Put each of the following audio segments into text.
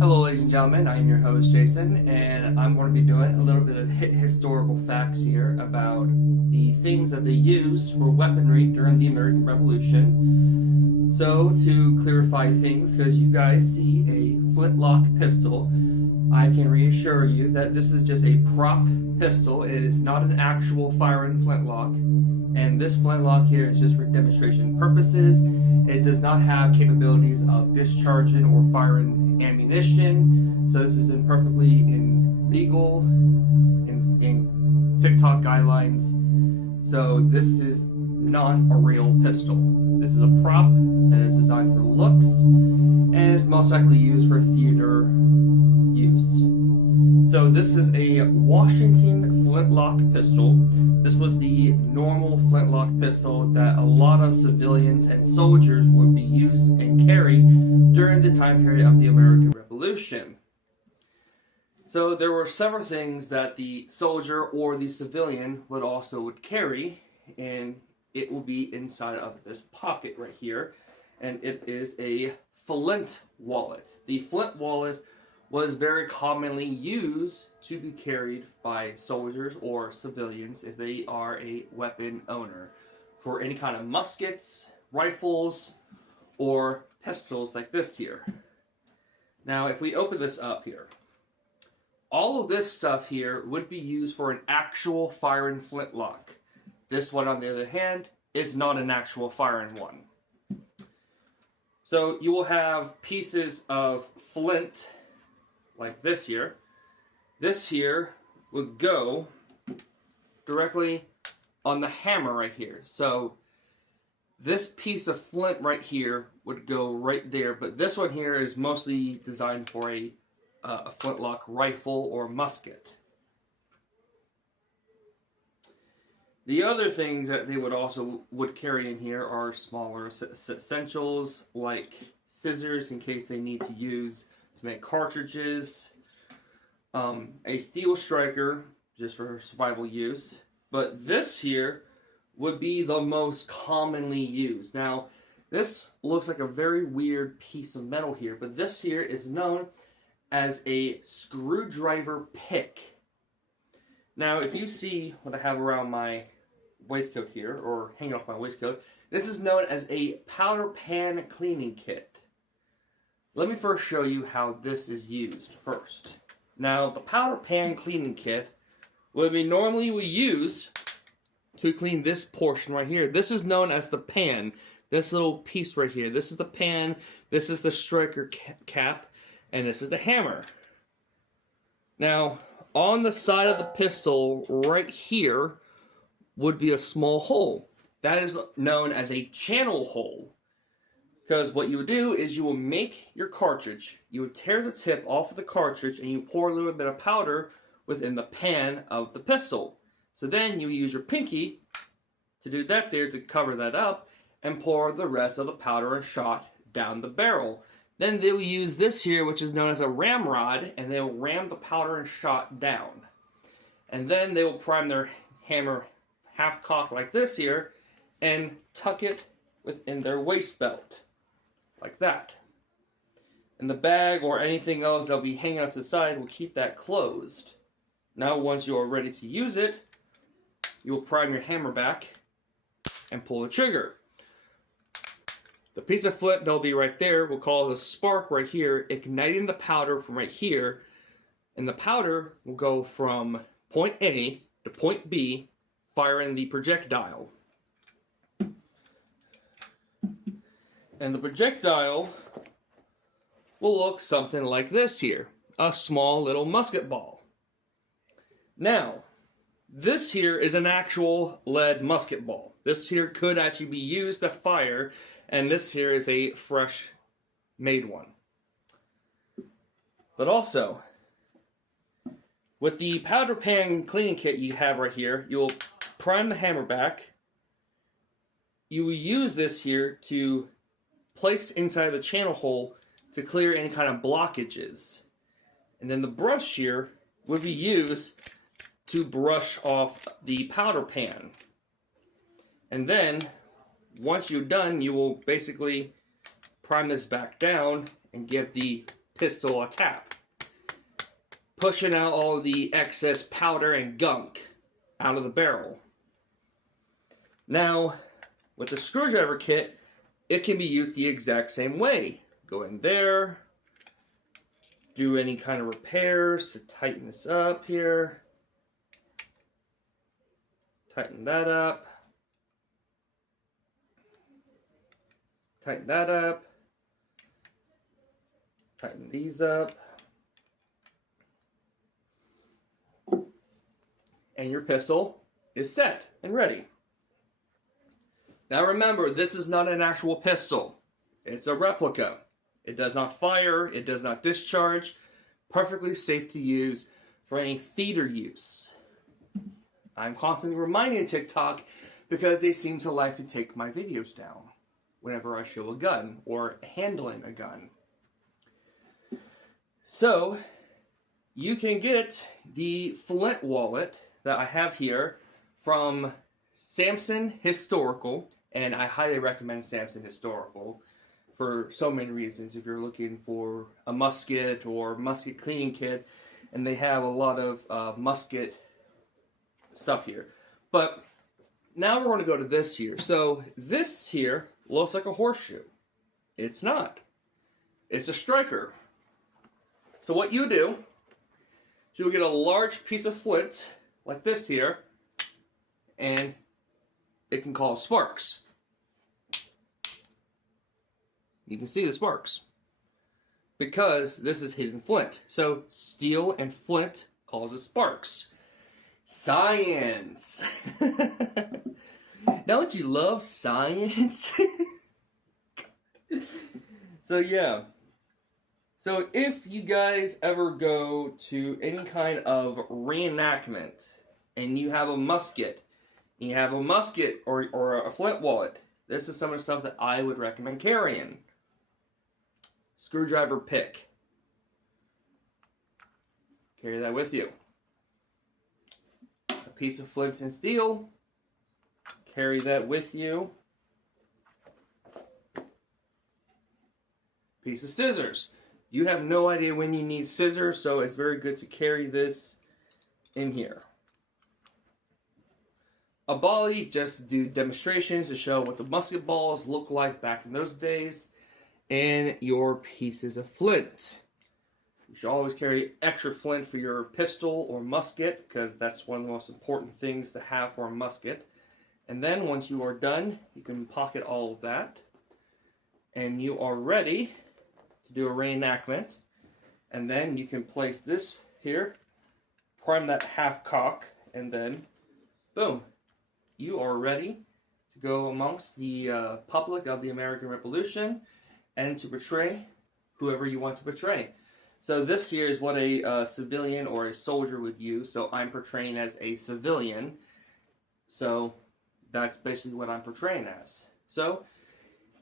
Hello, ladies and gentlemen. I am your host, Jason, and I'm going to be doing a little bit of historical facts here about the things that they used for weaponry during the American Revolution. So, to clarify things, because you guys see a flintlock pistol, I can reassure you that this is just a prop pistol. It is not an actual firing flintlock, and this flintlock here is just for demonstration purposes. It does not have capabilities of discharging or firing ammunition, so this is in perfectly in legal in TikTok guidelines. So this is not a real pistol. This is a prop that is designed for looks and is most likely used for theater use. So this is a Washington flintlock pistol. This was the normal flintlock pistol that a lot of civilians and soldiers would be used and carry during the time period of the American Revolution. So there were several things that the soldier or the civilian would carry, and it will be inside of this pocket right here, and it is a flint wallet. The flint wallet was very commonly used to be carried by soldiers or civilians if they are a weapon owner for any kind of muskets, rifles, or pistols like this here. Now, if we open this up here, all of this stuff here would be used for an actual firing flintlock. This one, on the other hand, is not an actual firing one. So you will have pieces of flint like this here. This here would go directly on the hammer right here. So this piece of flint right here would go right there, but this one here is mostly designed for a flintlock rifle or musket. The other things that they would carry in here are smaller essentials like scissors in case they need to use to make cartridges, a steel striker just for survival use, but this here would be the most commonly used. Now, this looks like a very weird piece of metal here, but this here is known as a screwdriver pick. Now, if you see what I have around my waistcoat here, or hanging off my waistcoat, this is known as a powder pan cleaning kit. Let me first show you how this is used first. Now, the powder pan cleaning kit would be normally we use to clean this portion right here. This is known as the pan. This little piece right here. This is the pan, this is the striker cap, and this is the hammer. Now, on the side of the pistol right here would be a small hole. That is known as a channel hole. Because what you would do is you will make your cartridge, you would tear the tip off of the cartridge, and you pour a little bit of powder within the pan of the pistol. So then you use your pinky to do that there to cover that up and pour the rest of the powder and shot down the barrel. Then they will use this here, which is known as a ramrod, and they will ram the powder and shot down. And then they will prime their hammer half cocked like this here and tuck it within their waist belt. Like that. And the bag or anything else that'll be hanging out to the side will keep that closed. Now, once you are ready to use it, you will prime your hammer back and pull the trigger. The piece of flint that'll be right there will cause a spark right here, igniting the powder from right here, and the powder will go from point A to point B, firing the projectile. And the projectile will look something like this here. A small little musket ball. Now, this here is an actual lead musket ball. This here could actually be used to fire, and this here is a fresh made one. But also, with the powder pan cleaning kit you have right here, you'll prime the hammer back. You will use this here to place inside the channel hole to clear any kind of blockages. And then the brush here would be used to brush off the powder pan. And then, once you're done, you will basically prime this back down and give the pistol a tap, pushing out all the excess powder and gunk out of the barrel. Now, with the screwdriver kit, it can be used the exact same way. Go in there, do any kind of repairs to tighten this up here. Tighten that up. Tighten that up. Tighten these up. And your pistol is set and ready. Now remember, this is not an actual pistol. It's a replica. It does not fire, it does not discharge. Perfectly safe to use for any theater use. I'm constantly reminding TikTok because they seem to like to take my videos down whenever I show a gun or handling a gun. So, you can get the Flint wallet that I have here from Samson Historical, and I highly recommend Samson Historical for so many reasons. If you're looking for a musket or musket cleaning kit, and they have a lot of musket stuff here. But now we're going to go to this here. So this here looks like a horseshoe. It's not. It's a striker. So what you do is you'll get a large piece of flint like this here, and it can cause sparks. You can see the sparks because this is hidden flint. So steel and flint causes sparks. Science. Don't you love science? So yeah. So if you guys ever go to any kind of reenactment and you have a musket, or a flint wallet, this is some of the stuff that I would recommend carrying. Screwdriver pick. Carry that with you. A piece of flint and steel. Carry that with you. Piece of scissors. You have no idea when you need scissors, so it's very good to carry this in here. A volley, just to do demonstrations to show what the musket balls look like back in those days. And your pieces of flint. You should always carry extra flint for your pistol or musket, because that's one of the most important things to have for a musket. And then once you are done, you can pocket all of that. And you are ready to do a reenactment. And then you can place this here, prime that half cock, and then boom. You are ready to go amongst the public of the American Revolution and to betray whoever you want to betray. So this here is what a civilian or a soldier would use. So I'm portraying as a civilian. So that's basically what I'm portraying as. So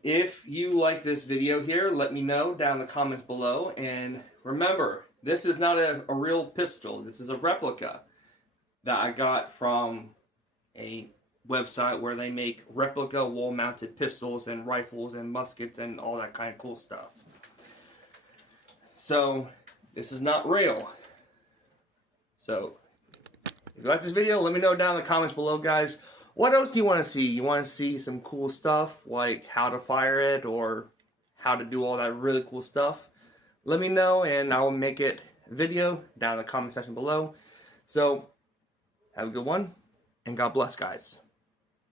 if you like this video here, let me know down in the comments below. And remember, this is not a real pistol. This is a replica that I got from a website where they make replica wall-mounted pistols and rifles and muskets and all that kind of cool stuff. So, this is not real. So, if you like this video, let me know down in the comments below, guys. What else do you want to see? You want to see some cool stuff, like how to fire it, or how to do all that really cool stuff? Let me know, and I will make it a video down in the comment section below. So, have a good one, and God bless, guys.